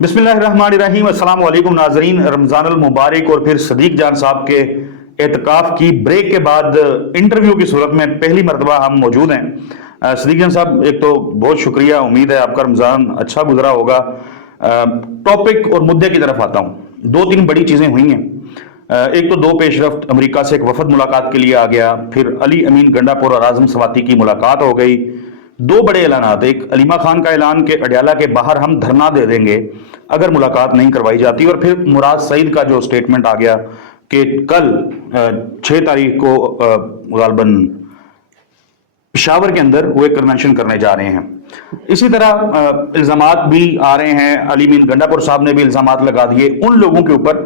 بسم اللہ الرحمن الرحیم۔ السلام علیکم ناظرین، رمضان المبارک اور پھر صدیق جان صاحب کے اعتکاف کی بریک کے بعد انٹرویو کی صورت میں پہلی مرتبہ ہم موجود ہیں۔ صدیق جان صاحب، ایک تو بہت شکریہ، امید ہے آپ کا رمضان اچھا گزرا ہوگا۔ ٹاپک اور مدعے کی طرف آتا ہوں۔ دو تین بڑی چیزیں ہوئی ہیں۔ ایک تو دو پیش رفت، امریکہ سے ایک وفد ملاقات کے لیے آ گیا، پھر علی امین گنڈا پور اور اعظم سواتی کی ملاقات ہو گئی۔ دو بڑے اعلانات، ایک علیمہ خان کا اعلان کہ اڈیالہ کے باہر ہم دھرنا دے دیں گے اگر ملاقات نہیں کروائی جاتی، اور پھر مراد سعید کا جو سٹیٹمنٹ آ گیا کہ کل 6 تاریخ کو غالباً پشاور کے اندر وہ ایک کنونشن کرنے جا رہے ہیں۔ اسی طرح الزامات بھی آ رہے ہیں، علی امین گنڈا پور صاحب نے بھی الزامات لگا دیے ان لوگوں کے اوپر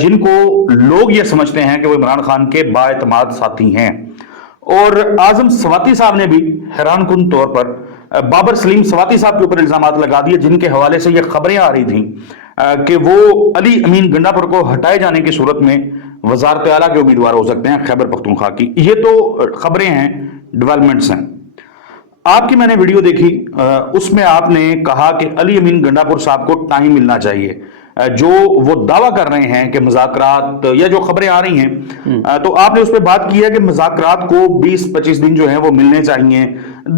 جن کو لوگ یہ سمجھتے ہیں کہ وہ عمران خان کے بااعتماد ساتھی ہیں، اور اعظم سواتی صاحب نے بھی حیران کن طور پر بابر سلیم سواتی صاحب کے اوپر الزامات لگا دیے، جن کے حوالے سے یہ خبریں آ رہی تھیں کہ وہ علی امین گنڈا پور کو ہٹائے جانے کی صورت میں وزارت اعلیٰ کے امیدوار ہو سکتے ہیں خیبر پختونخوا کی۔ یہ تو خبریں ہیں، ڈیولپمنٹس ہیں۔ آپ کی میں نے ویڈیو دیکھی، اس میں آپ نے کہا کہ علی امین گنڈا پور صاحب کو ٹائم ملنا چاہیے۔ جو وہ دعویٰ کر رہے ہیں کہ مذاکرات یا جو خبریں آ رہی ہیں، تو آپ نے اس پہ بات کی ہے کہ مذاکرات کو 20-25 دن جو ہیں وہ ملنے چاہیے،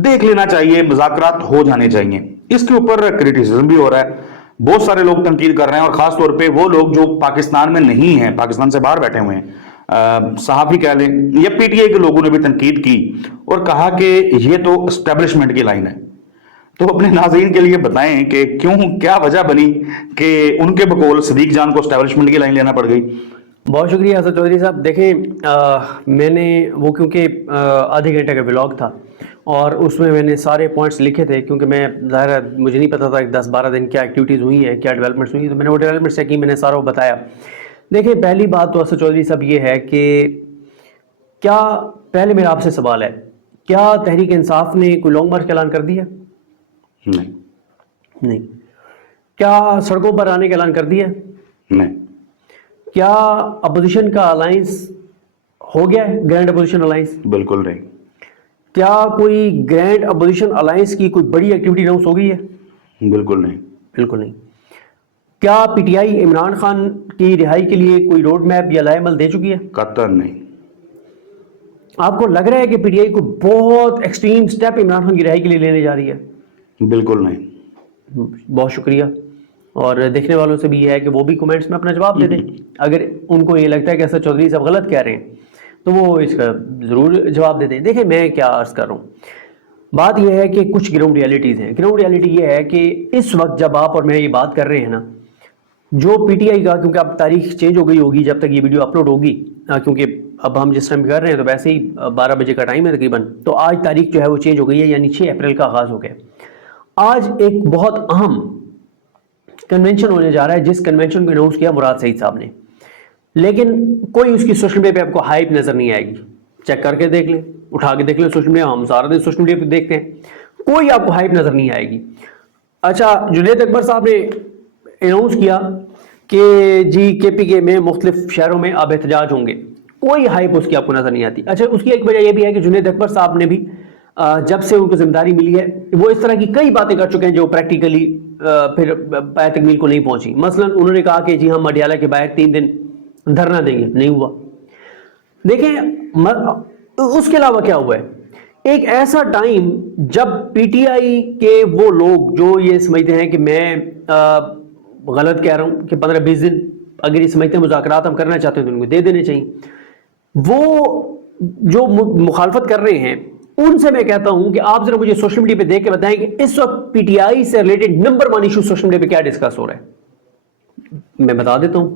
دیکھ لینا چاہیے، مذاکرات ہو جانے چاہیے۔ اس کے اوپر کرٹیسزم بھی ہو رہا ہے، بہت سارے لوگ تنقید کر رہے ہیں، اور خاص طور پہ وہ لوگ جو پاکستان میں نہیں ہیں، پاکستان سے باہر بیٹھے ہوئے ہیں، صحافی کہہ لیں یا پی ٹی آئی کے لوگوں نے بھی تنقید کی اور کہا کہ یہ تو اسٹیبلشمنٹ کی لائن ہے۔ تو اپنے ناظرین کے لیے بتائیں کہ کیا وجہ بنی کہ ان کے بقول صدیق جان کو اسٹیبلشمنٹ کی لائن لینا پڑ گئی؟ بہت شکریہ حسن چودھری صاحب۔ دیکھیں، میں نے وہ کیونکہ آدھے گھنٹے کا ولاگ تھا اور اس میں نے سارے پوائنٹس لکھے تھے، کیونکہ میں ظاہر ہے مجھے نہیں پتا تھا کہ 10-12 دن کیا ایکٹیویٹیز ہوئی ہیں، کیا ڈیولپمنٹس ہوئی ہیں، تو میں نے وہ ڈیولپمنٹس کی، میں نے سارا وہ بتایا۔ دیکھیں، پہلی بات تو حسن چودھری صاحب یہ ہے کہ کیا پہلے میرا آپ سے سوال ہے، کیا تحریک انصاف نے کوئی لانگ مارچ کا اعلان کر دیا؟ نہیں۔ کیا سڑکوں پر آنے کا اعلان کر دیا؟ نہیں۔ کیا اپوزیشن کا الائنس ہو گیا ہے، گرینڈ اپوزیشن الائنس؟ بالکل نہیں۔ کیا کوئی گرینڈ اپوزیشن الائنس کی کوئی بڑی ایکٹیویٹی اناؤنس ہو گئی ہے؟ بالکل نہیں۔ بالکل نہیں۔ کیا P T I Imran Khan کی رہائی کے لیے کوئی روڈ میپ یا لائحہ عمل دے چکی ہے؟ قطعاً نہیں۔ آپ کو لگ رہا ہے کہ پی ٹی آئی کو بہت ایکسٹریم سٹیپ عمران خان کی رہائی کے لیے لینے جا رہی ہے؟ بالکل نہیں۔ بہت شکریہ، اور دیکھنے والوں سے بھی یہ ہے کہ وہ بھی کومنٹس میں اپنا جواب دے دیں۔ اگر ان کو یہ لگتا ہے کہ اسد چودھری صاحب غلط کہہ رہے ہیں تو وہ اس کا ضرور جواب دے دیں۔ دیکھیں، میں کیا عرض کر رہا ہوں، بات یہ ہے کہ کچھ گراؤنڈ ریالٹیز ہیں۔ گراؤنڈ ریالٹی یہ ہے کہ اس وقت جب آپ اور میں یہ بات کر رہے ہیں نا، جو پی ٹی آئی کا، کیونکہ اب تاریخ چینج ہو گئی ہوگی جب تک یہ ویڈیو اپلوڈ ہوگی، کیونکہ اب ہم جس ٹائم کر رہے ہیں تو ویسے ہی 12 بجے کا ٹائم ہے تقریباً، تو آج تاریخ جو ہے وہ چینج ہو گئی ہے، یعنی 6 اپریل کا آغاز ہو گیا۔ آج ایک بہت اہم کنونشن ہونے جا رہا ہے، جس کنونشن کو اناؤنس کیا مراد سعید صاحب نے، لیکن کوئی اس کی سوشل میڈیا پہ آپ کو ہائپ نظر نہیں آئے گی۔ چیک کر کے دیکھ لیں، اٹھا کے دیکھ لیں سوشل میڈیا، ہم سارا دن سوشل میڈیا پہ دیکھتے ہیں، کوئی آپ کو ہائپ نظر نہیں آئے گی۔ اچھا، جنید اکبر صاحب نے اناؤنس کیا کہ جی کے پی کے میں مختلف شہروں میں اب احتجاج ہوں گے، کوئی ہائپ اس کی آپ کو نظر نہیں آتی۔ اچھا، اس کی ایک وجہ یہ بھی ہے کہ جنید اکبر صاحب نے بھی جب سے ان کو ذمہ داری ملی ہے، وہ اس طرح کی کئی باتیں کر چکے ہیں جو پریکٹیکلی پھر پائے تکمیل کو نہیں پہنچی۔ مثلا انہوں نے کہا کہ جی ہم اڈیالہ کے باہر 3 دن دھرنا دیں گے، نہیں ہوا۔ دیکھیں، اس کے علاوہ کیا ہوا ہے، ایک ایسا ٹائم جب پی ٹی آئی کے وہ لوگ جو یہ سمجھتے ہیں کہ میں غلط کہہ رہا ہوں کہ 15-20 دن اگر یہ سمجھتے ہیں مذاکرات ہم کرنا چاہتے ہیں تو ان کو دے دینے چاہیے، وہ جو مخالفت کر رہے ہیں ان سے میں کہتا ہوں کہ آپ ذرا مجھے سوشل میڈیا پہ دیکھ کے بتائیں کہ اس وقت پی ٹی آئی سے related number 1 issue social media پہ کیا ڈسکس ہو رہا ہے۔ میں بتا دیتا ہوں،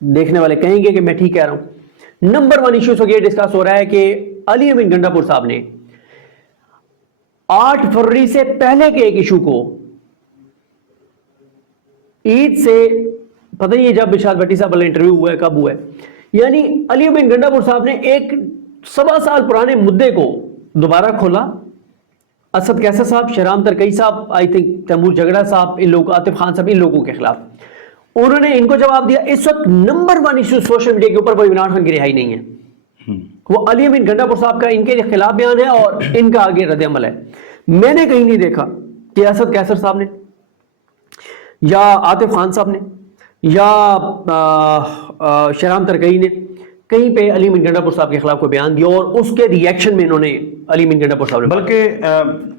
دیکھنے والے کہیں گے کہ میں ٹھیک کہہ رہا ہوں۔ نمبر 1 ایشو یہ ڈسکس ہو رہا ہے کہ علی امین گنڈا پور صاحب نے 8 فروری سے پہلے کے ایک ایشو کو عید سے پتہ نہیں جب ارشاد بھٹی صاحب والا انٹرویو ہوا ہے کب ہوا ہے، یعنی علی امین گنڈا پور صاحب نے ایک 7 سال پرانے مدعے کو دوبارہ کھولا۔ اسد کیسر صاحب، شہرام ترکئی صاحب، آئی تھنک تیمور جھگڑا صاحب، ان لوگوں، عاطف خان صاحب، ان لوگوں کے خلاف انہوں نے ان کو جواب دیا۔ اس وقت نمبر 1 ایشو سوشل میڈیا کے اوپر وہ عمران خان کی رہائی نہیں ہے، وہ علی امین گنڈا پور صاحب کا ان کے خلاف بیان ہے اور ان کا آگے رد عمل ہے۔ میں نے کہیں نہیں دیکھا کہ اسد کیسر صاحب نے یا عاطف خان صاحب نے یا شہرام ترکئی نے کہیں پہ علی امین گنڈا پور صاحب کے خلاف کوئی بیان دیا اور اس کے ری ایکشن میں انہوں نے علی امین گنڈا پور صاحب نے بلکہ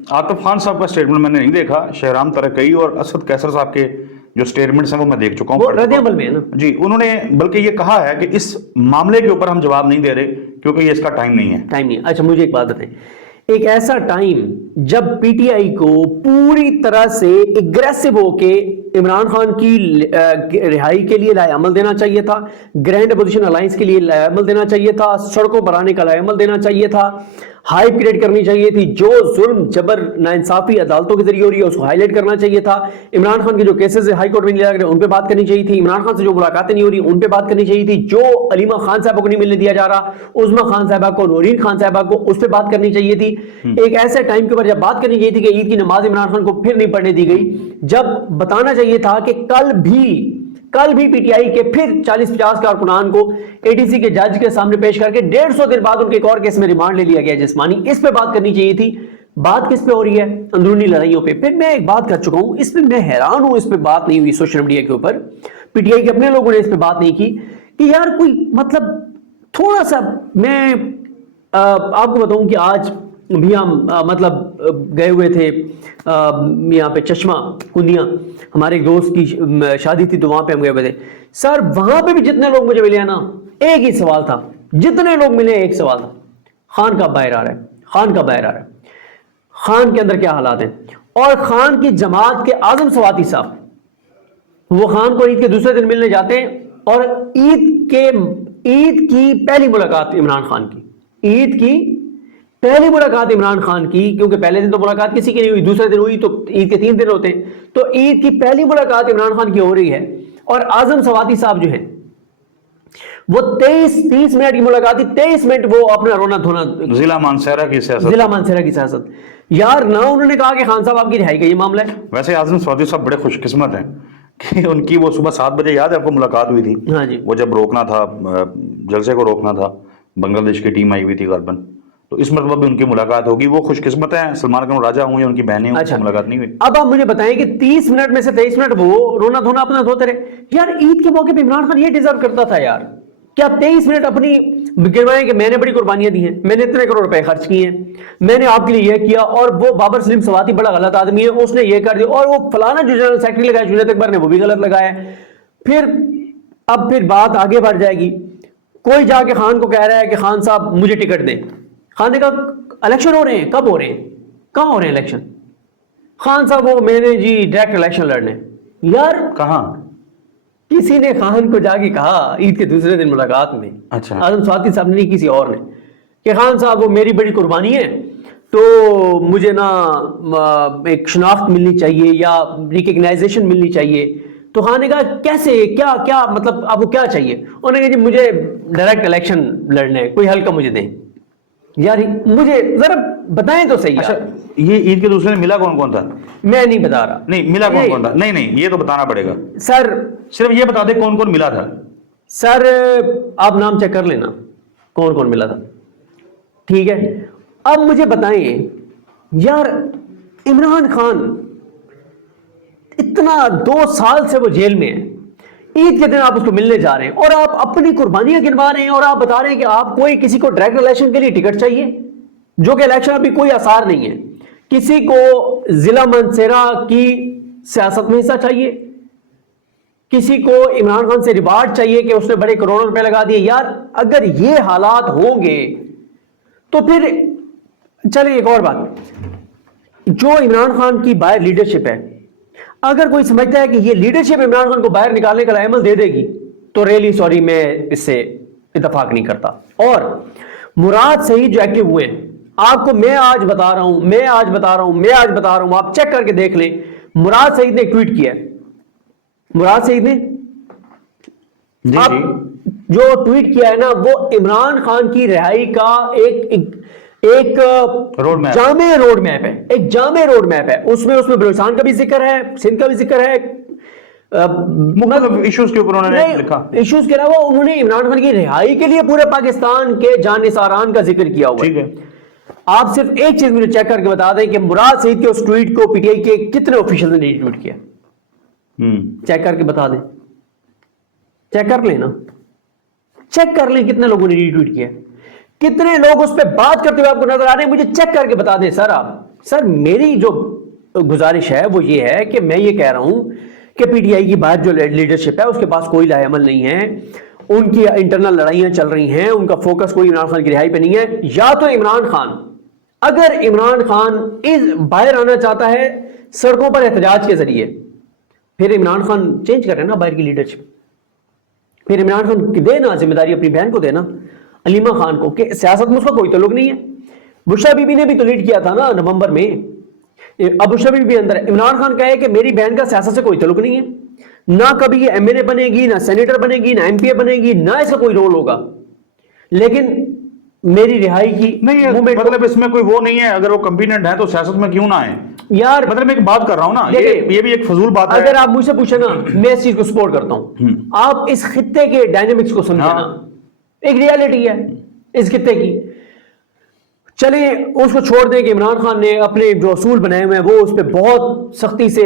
عاطف خان صاحب کا سٹیٹمنٹ میں نے نہیں دیکھا، شہرام ترکئی اور اسد کیسر صاحب کے جو سٹیٹمنٹس ہیں وہ میں دیکھ چکا ہوں، وہ رد عمل میں ہے نا جی، انہوں نے بلکہ یہ کہا ہے کہ اس معاملے کے اوپر ہم جواب نہیں دے رہے کیونکہ یہ اس کا ٹائم نہیں ہے. اچھا مجھے ایک بات بتائیں، ایک ایسا ٹائم جب پی ٹی آئی کو پوری طرح سے اگریسو ہو کے عمران خان کی رہائی کے لیے لائے عمل دینا چاہیے تھا، گرینڈ اپوزیشن الائنس کے لیے لائے عمل دینا چاہیے تھا، سڑکوں پر آنے کا لائے عمل دینا چاہیے تھا، ہائپ کریٹ کرنی چاہیے تھی، جو ظلم جبر ناانصافی عدالتوں کے ذریعے ہو رہی ہے اس کو ہائی لائٹ کرنا چاہیے تھا، عمران خان کے جو کیسز ہائی کورٹ میں نہیں لیا گیا ان پہ بات کرنی چاہیے تھی، عمران خان سے جو ملاقاتیں نہیں ہو رہی ان پہ بات کرنی چاہیے تھی، جو علیمہ خان صاحبہ کو نہیں ملنے دیا جا رہا، عظمیٰ خان صاحبہ کو، نورین خان صاحبہ کو، اس پہ بات کرنی چاہیے تھی. ایک ایسے ٹائم کے اوپر جب بات کرنی چاہیے تھی کہ عید کی نماز عمران خان کو پھر نہیں پڑھنے دی گئی، جب بتانا چاہیے تھا کہ کل بھی پی ٹی آئی کے پھر 40-50 کارکنان کو اے ٹی سی کے جج کے سامنے پیش کر کے 150 دن بعد ان کے ایک اور کیس میں ریمانڈ لے لیا گیا جسمانی. اس پہ بات کرنی چاہیے تھی. بات کس پہ ہو رہی ہے؟ اندرونی لڑائیوں پہ. پھر میں ایک بات کر چکا ہوں، اس پہ میں حیران ہوں، اس پہ بات نہیں ہوئی سوشل میڈیا کے اوپر، پی ٹی آئی کے اپنے لوگوں نے اس پہ بات نہیں کی کہ یار کوئی مطلب تھوڑا سا. میں آپ کو بتاؤں کہ آج بھی ہم مطلب گئے ہوئے تھے یہاں پہ چشمہ کندیاں، ہمارے ایک دوست کی شادی تھی تو وہاں پہ ہم گئے ہوئے تھے. سر وہاں پہ بھی جتنے لوگ مجھے ملے ہیں نا، ایک ہی سوال تھا، جتنے لوگ ملے ایک سوال تھا، خان کب باہر آ رہا ہے، خان کب باہر آ رہا ہے، خان کے اندر کیا حالات ہیں. اور خان کی جماعت کے اعظم سواتی صاحب وہ خان کو عید کے دوسرے دن ملنے جاتے ہیں اور عید کی پہلی ملاقات عمران خان کی، عید کی پہلی ملاقات عمران خان کی، کیونکہ پہلے دن تو ملاقات کسی کی نہیں ہوئی، دوسرے دن ہوئی تو عید کے 3 دن ہوتے ہیں، تو عید کی پہلی ملاقات عمران خان کی ہو رہی ہے. اور اعظم سواتی صاحب جو ہیں وہ 30 منٹ کی ملاقات تھی، 23 منٹ وہ اپنا رونا دھونا ضلع مانسہرہ کی سیاست. یار نہ انہوں نے کہا کہ خان صاحب آپ کی رہائی کا یہ معاملہ ہے. ویسے اعظم سواتی صاحب بڑے خوش قسمت ہیں کہ ان کی وہ صبح 7 بجے یاد ہے آپ کو ملاقات ہوئی تھی. ہاں جی، وہ جب روکنا تھا جلسے کو روکنا تھا، بنگلہ دیش کی ٹیم آئی ہوئی تھی غالباً، تو اس مرتبہ بھی ان کی ملاقات ہوگی. وہ خوش قسمت ہیں. سلمان خان راجہ ہوں یا ان کی بہنیں ہوں، ان سے ملاقات نہیں ہوئی. اب آپ مجھے بتائیں کہ 30 منٹ میں سے 23 منٹ وہ رونا دھونا اپنا دھوتے رہے. یار عید کے موقع پہ عمران خان یہ ڈیزرو کرتا تھا یار، کیا 23 منٹ اپنی گروائیں کہ میں نے بڑی قربانیاں دی ہیں، میں نے اتنے کروڑ روپے خرچ کیے ہیں، میں نے آپ کے لیے یہ کیا، اور وہ بابر سلیم سواتی بڑا غلط آدمی ہے اس نے یہ کر دیا، اور وہ فلانا جو جنرل سیکرٹری لگایا جنید اکبر نے وہ بھی غلط لگایا ہے. پھر بات آگے بڑھ جائے گی. کوئی جا کے خان کو کہہ رہا ہے کہ خان صاحب مجھے ٹکٹ دیں. خان نے کہا الیکشن ہو رہے ہیں، کب ہو رہے ہیں، کہاں ہو رہے ہیں الیکشن؟ خان صاحب وہ میں نے جی ڈائریکٹ الیکشن لڑنے. یار کہاں؟ کسی نے خان کو جا کے کہا عید کے دوسرے دن ملاقات میں، اعظم سواتی صاحب نے نہیں، کسی اور نے، کہ خان صاحب وہ میری بڑی قربانی ہے تو مجھے نا ایک شناخت ملنی چاہیے یا ریکگنائزیشن ملنی چاہیے. تو خان نے کہا کیسے، کیا مطلب آپ کو کیا چاہیے؟ انہوں نے کہا جی مجھے ڈائریکٹ الیکشن لڑنا ہے، کوئی حل کا مجھے دیں. یار مجھے ذرا بتائیں تو صحیح. اچھا یہ عید کے دوسرے دن ملا کون تھا؟ میں نہیں بتا رہا. نہیں ملا کون تھا؟ نہیں یہ تو بتانا پڑے گا سر. صرف یہ بتا دے کون ملا تھا. سر آپ نام چیک کر لینا کون ملا تھا، ٹھیک ہے. اب مجھے بتائیں یار عمران خان اتنا 2 سال سے وہ جیل میں ہے، عید کے دن آپ اس کو ملنے جا رہے ہیں اور آپ اپنی قربانیاں گنوا رہے ہیں اور آپ بتا رہے ہیں کہ آپ کوئی کسی کو ڈائریکٹ الیکشن کے لیے ٹکٹ چاہیے، جو کہ الیکشن ابھی کوئی آثار نہیں ہے. کسی کو ضلع مانسہرہ کی سیاست میں حصہ چاہیے، کسی کو عمران خان سے ریوارڈ چاہیے کہ اس نے بڑے کروڑوں روپے لگا دیے. یار اگر یہ حالات ہوں گے تو پھر چلیں ایک اور بات، جو عمران خان کی باہر لیڈرشپ ہے، اگر کوئی سمجھتا ہے کہ یہ لیڈرشپ عمران خان کو باہر نکالنے کا عمل دے دے گی تو ریلی سوری میں اس سے اتفاق نہیں کرتا. اور مراد سعید جو ایکٹیو ہوئے ہیں، آپ کو میں آج بتا رہا ہوں، آپ چیک کر کے دیکھ لیں. مراد سعید نے ایک ٹویٹ کیا ہے، مراد سعید نے جو ٹویٹ کیا ہے نا، وہ عمران خان کی رہائی کا ایک جامع روڈ میپ ہے، ایک جامع روڈ میپ ہے. اس میں بلوچستان کا بھی ذکر ہے، سندھ کا بھی ذکر ہے، ایشوز کے اوپر انہوں نے لکھا. ایشوز کے علاوہ انہوں نے عمران خان کی رہائی کے لیے پورے پاکستان کے جانثاران کا ذکر کیا ہوا ہے. آپ صرف ایک چیز مجھے چیک کر کے بتا دیں کہ مراد سعید کے اس ٹویٹ کو پی ٹی آئی کے کتنے آفیشل نے ٹویٹ کیا. چیک کر کے بتا دیں, چیک کر لیں نا, چیک کر لیں کتنے لوگوں نے ری ٹویٹ کیا, کتنے لوگ اس پہ بات کرتے ہوئے آپ کو نظر آ رہے ہیں, مجھے چیک کر کے بتا دیں سر. آپ سر میری جو گزارش ہے وہ یہ ہے کہ میں یہ کہہ رہا ہوں کہ پی ٹی آئی کی بات جو لیڈرشپ ہے اس کے پاس کوئی لاہ عمل نہیں ہے, ان کی انٹرنل لڑائیاں چل رہی ہیں, ان کا فوکس کوئی عمران خان کی رہائی پہ نہیں ہے. یا تو عمران خان, اگر عمران خان باہر آنا چاہتا ہے سڑکوں پر احتجاج کے ذریعے, پھر عمران خان چینج کرے نا باہر کی لیڈرشپ, پھر عمران خان دے نا ذمہ داری اپنی بہن کو دینا, علیمہ خان کو, کہ سیاست میں اس کا کوئی تعلق نہیں ہے. بشرا بی بی نے بھی تو لیڈ کیا تھا نا نومبر میں, اب بشرا بی بی اندر ہے. عمران خان کہے کہ میری بہن کا سیاست سے کوئی تعلق نہیں ہے, نہ کبھی یہ ایم ایل اے بنے گی, نہ سینیٹر بنے گی, نہ ایم پی اے بنے گی, نہ اس کا کوئی رول ہوگا, لیکن میری رہائی کی نہیں, مطلب اس میں کوئی وہ نہیں ہے, اگر وہ کمپیٹنٹ ہے تو سیاست میں کیوں نہ آئے یار. مطلب میں ایک بات کر رہا ہوں نا, یہ بھی ایک فضول بات ہے. اگر آپ مجھ سے پوچھیں نا, میں اس چیز کو سپورٹ کرتا ہوں. آپ اس خطے کے ڈائنامکس کو سمجھیں نا, ایک ریالٹی ہے اس خطے کی. چلیں اس کو چھوڑ دیں کہ عمران خان نے اپنے جو اصول بنائے ہوئے ہیں وہ اس پہ بہت سختی سے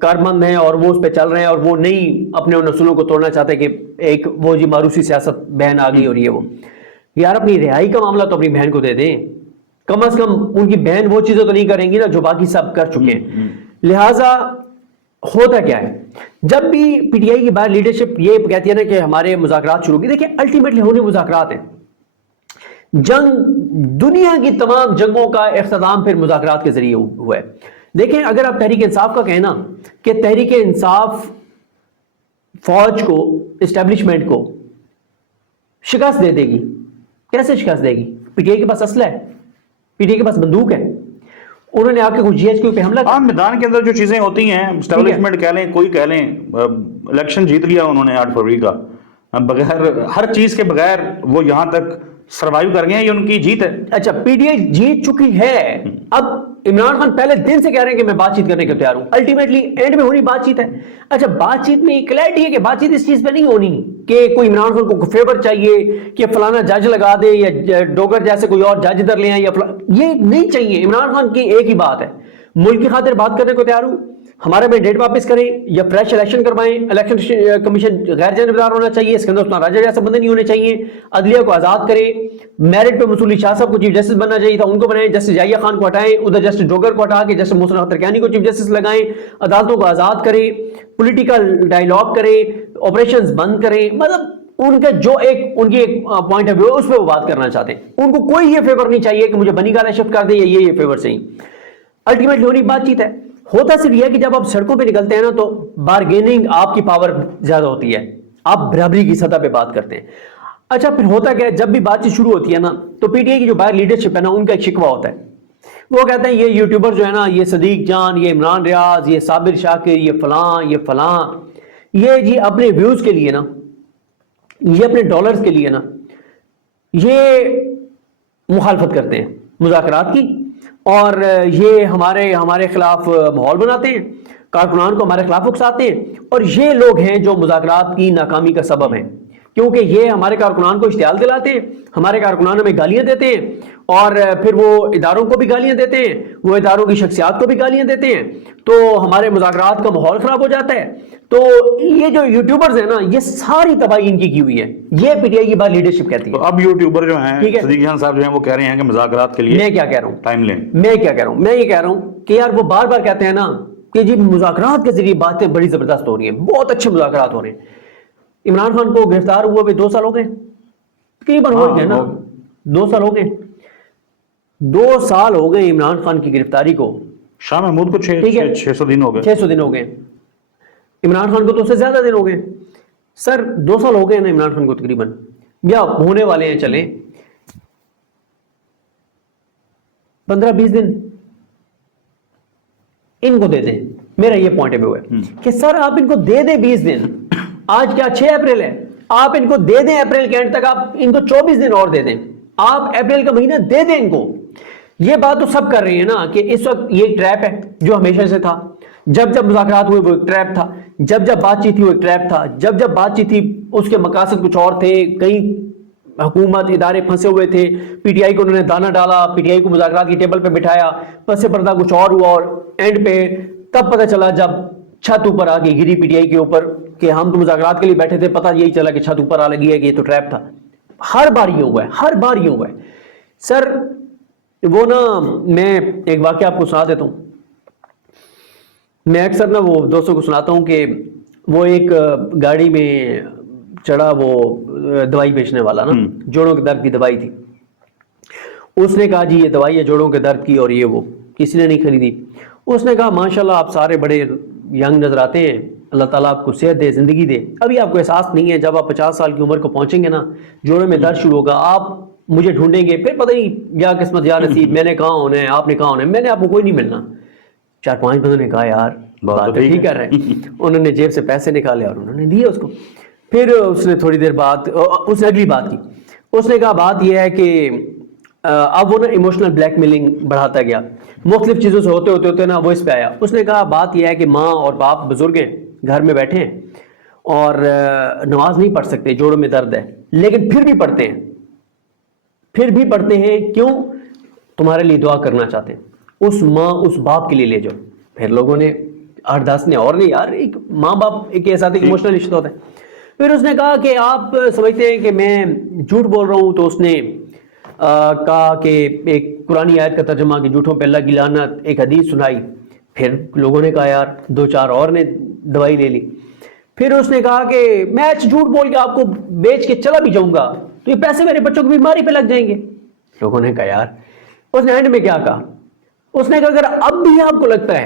کاربند ہیں اور وہ اس پہ چل رہے ہیں, اور وہ نہیں اپنے ان اصولوں کو توڑنا چاہتے کہ ایک وہ جی معروسی سیاست بہن آ گئی اور یہ وہ. یار اپنی رہائی کا معاملہ تو اپنی بہن کو دے دیں, کم از کم ان کی بہن وہ چیزیں تو نہیں کریں گی نا جو باقی سب کر چکے ہیں. لہٰذا ہوتا کیا ہے, جب بھی پی ٹی آئی کی باہر لیڈرشپ یہ کہتی ہے نا کہ ہمارے مذاکرات شروع کی, دیکھیں الٹیمیٹلی ہونے مذاکرات ہیں. جنگ, دنیا کی تمام جنگوں کا اختتام پھر مذاکرات کے ذریعے ہوا ہے. دیکھیں اگر آپ تحریک انصاف کا کہنا کہ تحریک انصاف فوج کو, اسٹیبلشمنٹ کو شکست دے دے گی, کیسے شکست دے گی؟ پی ٹی آئی کے پاس اسلحہ ہے, پی ٹی آئی کے پاس بندوق ہے, انہوں نے آپ کے کچھ جی ایچ کیو پہ حملہ کیا. میدان کے اندر جو چیزیں ہوتی ہیں, اسٹیبلشمنٹ کہہ لیں, کوئی کہہ لیں, الیکشن جیت لیا انہوں نے 8 فروری کا, بغیر ہر چیز کے بغیر وہ یہاں تک سروائیو کر گئے ہیں, یہ ان کی جیت ہے. اچھا پی ٹی آئی جیت چکی ہے, اب عمران خان پہلے دن سے کہہ رہے ہیں کہ میں بات چیت کرنے کے تیار ہوں, الٹیمیٹلی اینڈ میں ہونی بات چیت ہے. اچھا بات چیت میں کلیئرٹی ہے کہ بات چیت اس چیز پہ نہیں ہونی کہ کوئی عمران خان کو فیور چاہیے کہ فلانا جج لگا دے یا ڈوگر جیسے کوئی اور جج ادھر لے آئیں, یا یہ نہیں چاہیے. عمران خان کی ایک ہی بات ہے, ملک کی خاطر بات کرنے کو تیار ہوں, ہمارا مینڈیٹ واپس کریں یا فریش الیکشن کروائیں, الیکشن کمیشن غیر جانبدار ہونا چاہیے, اس کے اندر اتنا راجہ جیسے بندے نہیں ہونے چاہیے, عدلیہ کو آزاد کریں, میرٹ پہ مسولی شاہ صاحب کو چیف جسٹس بننا چاہیے تھا, ان کو بنائیں, جسٹس یحییٰ خان کو ہٹائیں, ادھر جسٹس ڈوگر کو ہٹا کے جسٹس محسن اختر کیانی کو چیف جسٹس لگائیں, عدالتوں کو آزاد کریں, پولیٹیکل ڈائیلاگ کریں, آپریشنز بند کریں. مطلب ان کا جو ان کی ایک پوائنٹ آف ویو ہے اس پہ وہ بات کرنا چاہتے ہیں. ان کو کوئی یہ فیور نہیں چاہیے کہ مجھے بنی گالا شفٹ کر دے یا یہ فیور صحیح. الٹیمیٹلی ہونی بات چیت ہے. ہوتا صرف یہ کہ جب آپ سڑکوں پہ نکلتے ہیں نا تو بارگیننگ آپ کی پاور زیادہ ہوتی ہے, آپ برابری کی سطح پہ بات کرتے ہیں. اچھا پھر ہوتا کیا ہے, جب بھی بات چیت شروع ہوتی ہے نا تو پی ٹی آئی کی جو باہر لیڈرشپ ہے نا ان کا ایک شکوہ ہوتا ہے. وہ کہتے ہیں یہ یوٹیوبر جو ہے نا, یہ صدیق جان, یہ عمران ریاض, یہ صابر شاکر, یہ فلاں, یہ جی اپنے ویوز کے لیے نا, یہ اپنے ڈالرز کے لیے نا, یہ مخالفت کرتے ہیں مذاکرات کی, اور یہ ہمارے خلاف ماحول بناتے ہیں, کارکنان کو ہمارے خلاف اکساتے ہیں, اور یہ لوگ ہیں جو مذاکرات کی ناکامی کا سبب ہیں, کیونکہ یہ ہمارے کارکنان کو اشتعال دلاتے ہیں, ہمارے کارکنان ہمیں گالیاں دیتے ہیں, اور پھر وہ اداروں کو بھی گالیاں دیتے ہیں, وہ اداروں کی شخصیات کو بھی گالیاں دیتے ہیں, تو ہمارے مذاکرات کا ماحول خراب ہو جاتا ہے. تو یہ جو یوٹیوبرز ہیں نا, یہ ساری تباہی ان کی ہوئی ہے, یہ پی ٹی آئی کی بات لیڈرشپ کہتی ہے. تو اب یوٹیوبر جو ہیں صدیق جان صاحب جو ہیں وہ کہہ رہے ہیں کہ مذاکرات کے لیے میں کیا کہہ رہا ہوں, ٹائم لیں. میں کیا کہہ رہا ہوں, میں یہ کہہ رہا ہوں کہ یار وہ بار بار کہتے ہیں نا کہ جی مذاکرات کے ذریعے باتیں بڑی زبردست ہو رہی ہیں, بہت اچھے مذاکرات ہو رہے ہیں. عمران خان کو گرفتار ہوئے ہوئے 2 سال ہو گئے, تقریباً ہو گئے نا, 2 سال ہو گئے, 2 سال ہو گئے عمران خان کی گرفتاری کو. شاہ محمود کو 600 دن ہو گئے, 600 دن ہو گئے. عمران خان کو تو اس سے زیادہ دن ہو گئے. سر 2 سال ہو گئے نا عمران خان کو تقریباً, یا ہونے والے ہیں, چلیں 15-20 دن ان کو دے دیں. میرا یہ پوائنٹ آف ویو ہے کہ سر آپ ان کو دے دیں 20 دن. آج کیا 6 اپریل ہے, آپ ان کو دے دیں اپریل کے اینڈ تک, آپ ان کو 24 دن اور دے دیں, آپ اپریل کا مہینہ دے دیں ان کو. یہ بات تو سب کر رہے ہیں نا کہ اس وقت یہ ایک ٹریپ ہے جو ہمیشہ سے تھا. جب مذاکرات ہوئے وہ ایک ٹریپ تھا, جب بات چیت تھی وہ ایک ٹریپ تھا, جب بات چیت تھی اس کے مقاصد کچھ اور تھے, کئی حکومت ادارے پھنسے ہوئے تھے, پی ٹی آئی کو انہوں نے دانا ڈالا, پی ٹی آئی کو مذاکرات کی ٹیبل پہ بٹھایا, پس پردہ کچھ اور ہوا, اور اینڈ پہ تب پتہ چلا جب چھت اوپر آ کے گری پی ٹی آئی کے اوپر کہ ہم تو مذاکرات کے لیے بیٹھے تھے, پتہ یہی چلا کہ چھت اوپر آ لگی ہے کہ یہ تو ٹریپ تھا. ہر بار یہ ہوا ہے, ہر بار یہ ہوا ہے سر. وہ نا میں ایک واقعہ آپ کو سنا دیتا ہوں. میں اکثر نا وہ دوستوں کو سناتا ہوں کہ وہ ایک گاڑی میں چڑھا, وہ دوائی بیچنے والا نا, جوڑوں کے درد کی دوائی تھی. اس نے کہا جی یہ دوائی ہے جوڑوں کے درد کی, اور یہ وہ کسی نے نہیں خریدی. اس نے کہا ماشاءاللہ آپ سارے بڑے ینگ نظر آتے ہیں, اللہ تعالیٰ آپ کو صحت دے, زندگی دے. ابھی آپ کو احساس نہیں ہے, جب آپ 50 سال کی عمر کو پہنچیں گے نا, جوڑوں میں درد شروع ہوگا, آپ مجھے ڈھونڈیں گے, پھر پتہ نہیں یا قسمت یا نصیب, میں نے کہاں ہونا ہے, آپ نے کہاں ہونا ہے, میں نے آپ کو کوئی نہیں ملنا. 4-5 بندوں نے کہا یار بات تو ٹھیک کر رہے ہیں. انہوں نے جیب سے پیسے نکالے اور انہوں نے دیے اس کو. پھر اس نے تھوڑی دیر بعد اس نے اگلی بات کی. اس نے کہا بات یہ ہے کہ اب وہ نا ایموشنل بلیک میلنگ بڑھاتا گیا, مختلف چیزوں سے ہوتے نا وہ اس پہ آیا. اس نے کہا بات یہ ہے کہ ماں اور باپ بزرگ ہیں, گھر میں بیٹھے ہیں اور نماز نہیں پڑھ سکتے, جوڑوں میں درد ہے, لیکن پھر بھی پڑھتے ہیں. پھر بھی پڑھتے ہیں کیوں؟ تمہارے لیے دعا کرنا چاہتے ہیں. اس ماں اس باپ کے لیے لے جاؤ. پھر لوگوں نے 8-10 نے اور نہیں یار, ایک ماں باپ ایک ایسا ایموشنل رشتہ ہوتا ہے. پھر اس نے کہا کہ آپ سمجھتے ہیں کہ میں جھوٹ بول رہا ہوں. تو اس نے کہا کہ ایک قرآنی آیت کا ترجمہ کہ جھوٹوں پہ اللہ کی لعنت, ایک حدیث سنائی. پھر لوگوں نے کہا یار 2-4 اور نے دوائی لے لی. پھر اس نے کہا کہ میں جھوٹ بول کے آپ کو بیچ کے چلا بھی جاؤں گا تو یہ پیسے میرے بچوں کی بیماری پہ لگ جائیں گے. لوگوں نے کہا یار. اس نے اینڈ میں کیا کہا؟ اس نے کہا اگر اب بھی آپ کو لگتا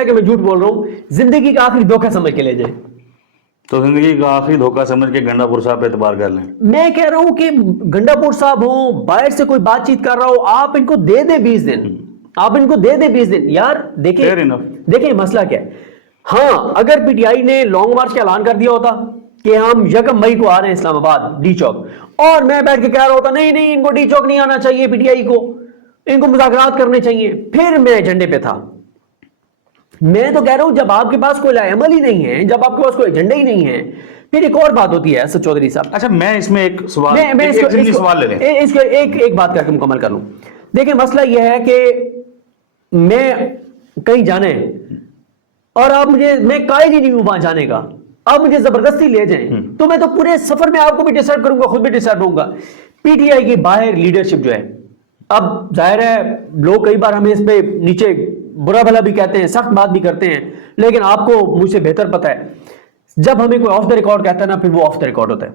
ہے کہ میں جھوٹ بول رہا ہوں, زندگی کا آخری دھوکہ سمجھ کے لے جائیں. تو زندگی کا آخری دھوکہ سمجھ کے گنڈا پور صاحب پہ اعتبار کر لیں. میں کہہ رہا ہوں کہ گنڈا پور صاحب ہوں, باہر سے کوئی بات چیت کر رہا ہو, آپ ان کو دے دیں 20 دن, آپ ان کو دے دیں 20 دن. یار دیکھیں مسئلہ کیا ہے. ہاں اگر پی ٹی آئی نے لانگ مارچ کا اعلان کر دیا ہوتا کہ ہم 1 مئی کو آ رہے ہیں اسلام آباد ڈی چوک, اور میں بیٹھ کے کہہ رہا ہوتا نہیں ان کو ڈی چوک نہیں آنا چاہیے, پی ٹی آئی کو ان کو مذاکرات کرنے چاہیے, پھر میں ایجنڈے پہ تھا. میں تو کہہ رہا ہوں جب آپ کے پاس کوئی عمل ہی نہیں ہے, جب آپ کے پاس کوئی ایجنڈا ہی نہیں ہے, پھر ایک اور بات ہوتی ہے اسد چودھری صاحب. اچھا میں اس میں ایک سوال لے لیں, اس کو ایک بات کر کے مکمل کر لوں. دیکھیں مسئلہ یہ ہے کہ میں کہیں جانا ہے اور آپ میں قائل ہی نہیں ہوں وہاں جانے کا, آپ مجھے زبردستی لے جائیں تو میں تو پورے سفر میں آپ کو بھی ڈسٹرب کروں گا, خود بھی ڈسٹرب ہوں گا. پی ٹی آئی کی باہر لیڈرشپ جو ہے, اب ظاہر ہے لوگ کئی بار ہمیں اس پہ نیچے برا بھلا بھی کہتے ہیں, سخت بات بھی کرتے ہیں, لیکن آپ کو مجھ سے بہتر پتہ ہے جب ہمیں کوئی آف دا ریکارڈ کہتا ہے نا, پھر وہ آف دا ریکارڈ ہوتا ہے.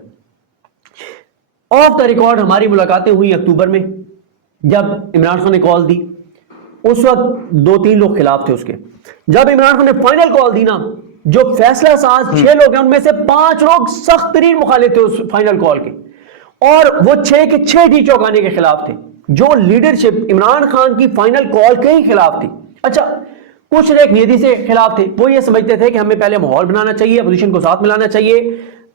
آف دا ریکارڈ ہماری ملاقاتیں ہوئی اکتوبر میں, جب عمران خان نے کال دی. اس وقت 2-3 لوگ خلاف تھے اس کے. جب عمران خان نے فائنل کال دی نا, جو فیصلہ ساز 6 لوگ ہیں ان میں سے 5 لوگ سخت ترین مخالف تھے اس فائنل کال کے, اور وہ 6 کے 6 ڈی چوک آنے کے خلاف تھے. جو لیڈرشپ عمران خان کی فائنل کال کے ہی خلاف تھی. اچھا کچھ ایک نیتی سے خلاف تھے, وہ یہ سمجھتے تھے کہ ہمیں پہلے ماحول بنانا چاہیے, اپوزیشن کو ساتھ ملانا چاہیے,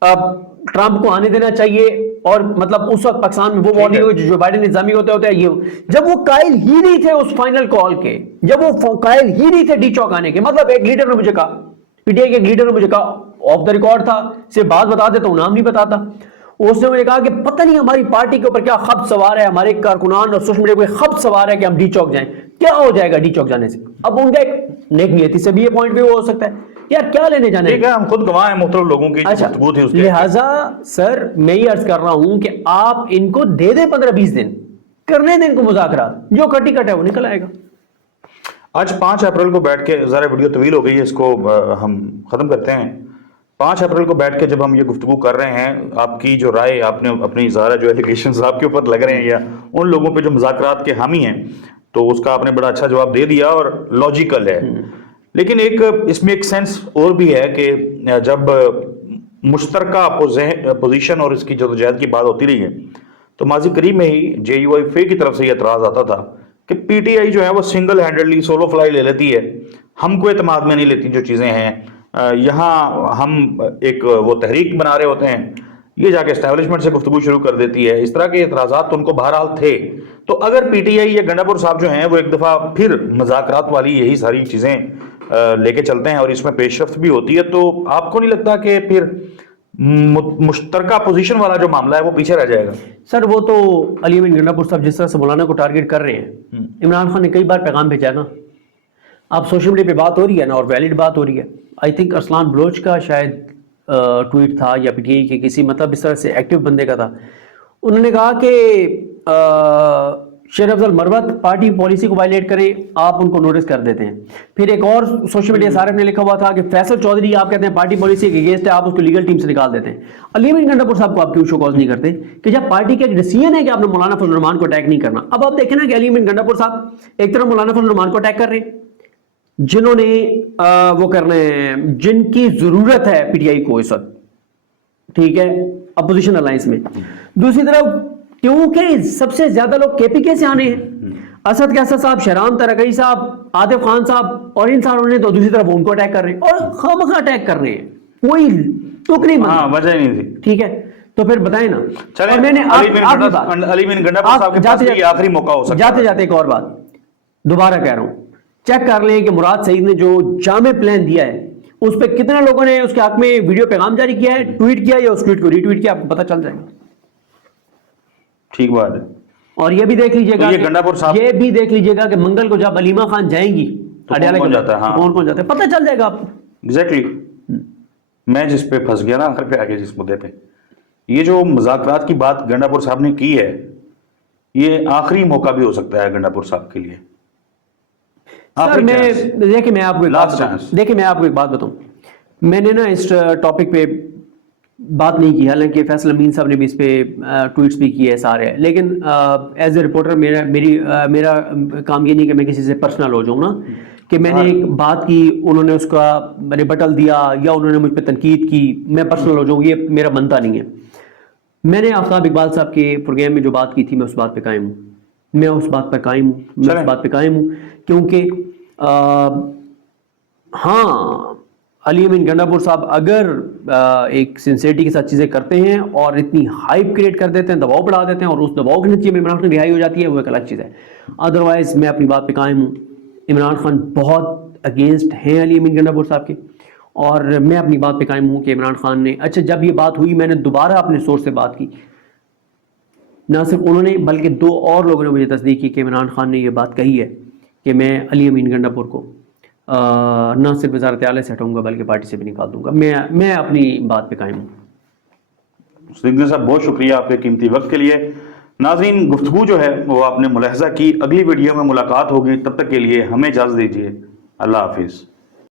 ٹرمپ کو آنے دینا چاہیے, اور مطلب اس وقت پاکستان میں وہ وارننگ ہوئی جو بائیڈن نظامی ہوتے ہیں. یہ جب وہ قائل ہی نہیں تھے اس فائنل کال کے, جب وہ قائل ہی نہیں تھے ڈی چوک آنے کے, مطلب ایک لیڈر نے مجھے کہا, پی ٹی آئی کے ایک لیڈر نے مجھے کہا, آف دا ریکارڈ تھا, صرف بات بتا دیتا ہوں نام نہیں بتاتا, اس نے مجھے کہا کہ پتہ نہیں ہماری پارٹی کے اوپر کیا خبر سوار ہے, ہمارے کارکنان اور سوشل میڈیا پہ خبر سوار ہے کہ ہم ڈی چوک جائیں, کیا ہو جائے گا ڈی چوک جانے سے. اب ان کا ایک نیک نیتی سے بھی یہ پوائنٹ بھی ہو سکتا ہے, یار کیا لینے جانے. ٹھیک ہے, ہم خود گواہ ہیں محترم لوگوں کی گفتگو تھی اس کے. لہٰذا سر میں یہ عرض کر رہا ہوں کہ آپ ان کو دے دیں 15-20 دن, کرنے دیں ان کو مذاکرات, جو کٹی کٹ ہے وہ نکل آئے گا. آج 5 اپریل کو بیٹھ کے, ذرا ویڈیو طویل ہو گئی ہے, اس کو ہم ختم کرتے ہیں. 5 اپریل کو بیٹھ کے جب ہم یہ گفتگو کر رہے ہیں, آپ کی جو رائے, آپ نے اپنی اظہار جو ایلیگیشنز آپ کے اوپر لگ رہے ہیں یا ان لوگوں پہ جو مذاکرات کے حامی ہیں, تو اس کا آپ نے بڑا اچھا جواب دے دیا اور لاجیکل ہے. لیکن اس میں ایک سینس اور بھی ہے کہ جب مشترکہ اپوزیشن اور اس کی جدوجہد کی بات ہوتی رہی ہے, تو ماضی قریب میں ہی جے یو آئی فے کی طرف سے یہ اعتراض آتا تھا کہ پی ٹی آئی جو ہے وہ سنگل ہینڈڈلی سولو فلائی لے لیتی ہے, ہم کو اعتماد میں نہیں لیتی جو چیزیں ہیں, یہاں ہم ایک وہ تحریک بنا رہے ہوتے ہیں, یہ جا کے اسٹیبلشمنٹ سے گفتگو شروع کر دیتی ہے. اس طرح کے اعتراضات تو ان کو بہرحال تھے. تو اگر پی ٹی آئی یا گنڈا پور صاحب جو ہیں وہ ایک دفعہ پھر مذاکرات والی یہی ساری چیزیں لے کے چلتے ہیں اور اس میں پیش رفت بھی ہوتی ہے, تو آپ کو نہیں لگتا کہ پھر مشترکہ اپوزیشن والا جو معاملہ ہے وہ پیچھے رہ جائے گا؟ سر وہ تو علی امین گنڈا پور صاحب جس طرح سے مولانا کو ٹارگٹ کر رہے ہیں, عمران خان نے کئی بار پیغام بھیجا نا, اب سوشل میڈیا پہ بات ہو رہی ہے نا اور ویلڈ بات ہو رہی ہے. آئی تھنک ارسلان بلوچ کا شاید ٹویٹ تھا یا پی ٹی آئی کے کسی مطلب اس طرح سے ایکٹیو بندے کا تھا. انہوں نے کہا کہ شیر افضل مروت پارٹی پالیسی کو وائلیٹ کریں, آپ ان کو نوٹس کر دیتے ہیں. پھر ایک اور سوشل میڈیا صارف نے لکھا ہوا تھا کہ فیصل چودھری آپ کہتے ہیں پارٹی پالیسی کے اگینسٹ ہے, آپ اس کو لیگل ٹیم سے نکال دیتے ہیں. علی امین گنڈا پور صاحب کو آپ کیوں شو کاز نہیں کرتے کہ جب پارٹی کا ایک ڈیسیژن ہے کہ آپ نے مولانا فضل الرحمان کو اٹیک نہیں کرنا. اب آپ دیکھیں نا کہ علی امین گنڈا پور صاحب ایک طرف مولانا فضل الرحمان کو اٹیک کر رہے ہیں جنہوں نے وہ کرنے ہیں, جن کی ضرورت ہے پی ٹی آئی کو اس وقت, ٹھیک ہے, اپوزیشن الائنس میں. دوسری طرف کیونکہ سب سے زیادہ لوگ کے پی کے سے آنے ہیں, اسد کیسر صاحب, شہرام ترکئی صاحب, عاطف خان صاحب اور ان ساروں نے, تو دوسری طرف ان کو اٹیک کر رہے ہیں اور خامخواہ اٹیک کر رہے ہیں, کوئی تک نہیں بنتا, وجہ ہی نہیں تھی. ٹھیک ہے, تو پھر بتائیں نا. اور میں نے علی امین گنڈا پور صاحب کے پاس یہ آخری موقع ہو سکتا ہے. جاتے جاتے ایک اور بات دوبارہ کہہ رہا ہوں, چیک کر لیں کہ مراد سعید نے جو جامع پلان دیا ہے اس پہ کتنے لوگوں نے اس کے حق میں ویڈیو پیغام جاری کیا ہے, ٹویٹ کیا یا اس ٹویٹ کو ری ٹویٹ کیا, آپ کو پتہ چل جائے گا. ٹھیک بات ہے. اور یہ بھی دیکھ لیجیے گا, یہ گنڈا پور صاحب, یہ بھی دیکھ لیجیے گا کہ منگل کو جب علیمہ خان جائیں گی کون جاتا ہے, کون کون جاتا ہے, پتہ چل جائے گا آپ کو. ایگزیکٹلی. میں جس پہ پھنس گیا نا آخر پہ آگے جس مدعے پہ, یہ جو مذاکرات کی بات گنڈا پور صاحب نے کی ہے, یہ آخری موقع بھی ہو سکتا ہے گنڈا پور صاحب کے لیے. سر میں آپ کو ایک بات بتاؤں, میں نے نا اس ٹاپک پہ بات نہیں کی, حالانکہ فیصل امین صاحب نے بھی اس پہ ٹویٹس بھی کیے سارے, لیکن ایز اے رپورٹر میرا کام یہ نہیں کہ میں کسی سے پرسنل ہو جاؤں نا, کہ میں نے ایک بات کی, انہوں نے اس کا ریبٹل دیا یا انہوں نے مجھ پہ تنقید کی, میں پرسنل ہو جاؤں, یہ میرا بنتا نہیں ہے. میں نے آفتاب اقبال صاحب کے پروگرام میں جو بات کی تھی میں اس بات پہ قائم ہوں, کیونکہ ہاں علی امین گنڈا پور صاحب اگر ایک سنسیئرٹی کے ساتھ چیزیں کرتے ہیں اور اتنی ہائپ کریٹ کر دیتے ہیں, دباؤ بڑھا دیتے ہیں, اور اس دباؤ کے نتیجے میں عمران خان رہائی ہو جاتی ہے, وہ ایک الگ چیز ہے. ادروائز میں اپنی بات پہ قائم ہوں. عمران خان بہت اگینسٹ ہیں علی امین گنڈا پور صاحب کے, اور میں اپنی بات پہ قائم ہوں کہ عمران خان نے, اچھا جب یہ بات ہوئی میں نے دوبارہ اپنے سورس سے بات کی, نہ صرف انہوں نے بلکہ 2 اور لوگوں نے مجھے تصدیق کی کہ عمران خان نے یہ بات کہی ہے کہ میں علی امین گنڈا پور کو نہ صرف وزارت اعلیٰ سے ہٹاؤں گا بلکہ پارٹی سے بھی نکال دوں گا. میں اپنی بات پہ قائم ہوں. صدیق صاحب بہت شکریہ آپ کے قیمتی وقت کے لیے. ناظرین, گفتگو جو ہے وہ آپ نے ملاحظہ کی, اگلی ویڈیو میں ملاقات ہوگی, تب تک کے لیے ہمیں اجازت دیجیے. اللہ حافظ.